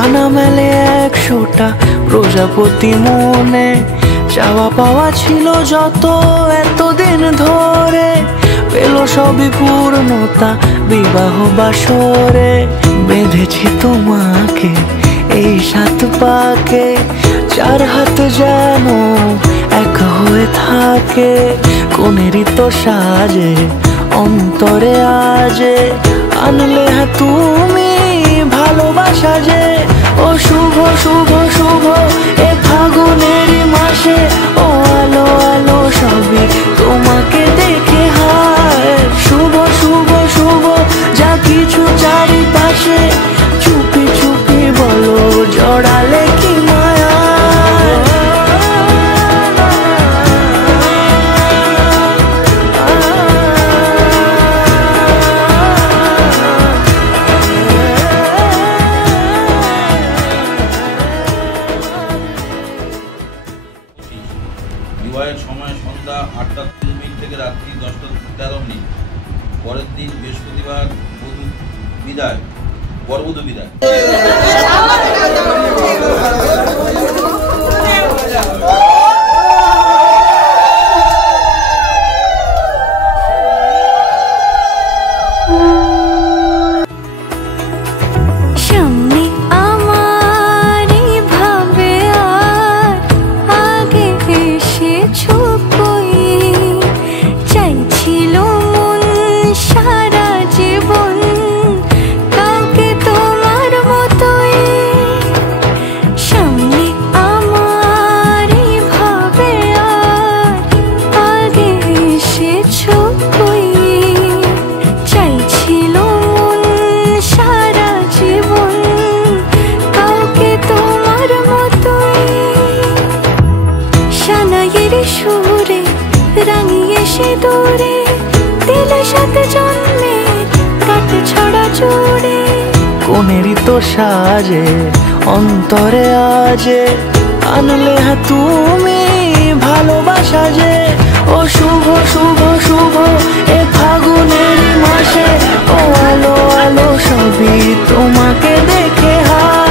ডানা মেলে 100টা প্রজাপতি মনে, চাওয়া পাওয়া ছিল যত এতদিন ধরে, পেল সবই পূর্ণতা বিবাহ বাসরে। বেঁধেছি তোমাকে এই 7 পাকে, 4 হাত যেন এক হয়ে থাকে। কোনেরই তো সাজে অন্তরে আজে, আনলে তুমি ভালোবাসা যে। ও শুভ শুভ শুভ এ ফাগুনেরই মাসে, ও আলো আলো সবই তোমাকে দেখে হায়। শুভ শুভ শুভ যা কিছু চারিপাশে, চুপি চুপি বলো জড়ালে কি মায়া। বিবাহের সময় সন্ধ্যা 8:30 থেকে রাত্রি 10:13। পরের দিন বৃহস্পতিবার বরবধূ বিদায়। সুরে রাঙিয়ে সে দূরে দিলে 7 জন্মের কাট ছড়া জুড়ে। কোনেরই তো সাজে অন্তরে আজে, আনলে তুমি ভালোবাসা যে। ও শুভ শুভ শুভ এ ফাগুনেরই মাসে, ও আলো আলো সবই তোমাকে দেখে হায়।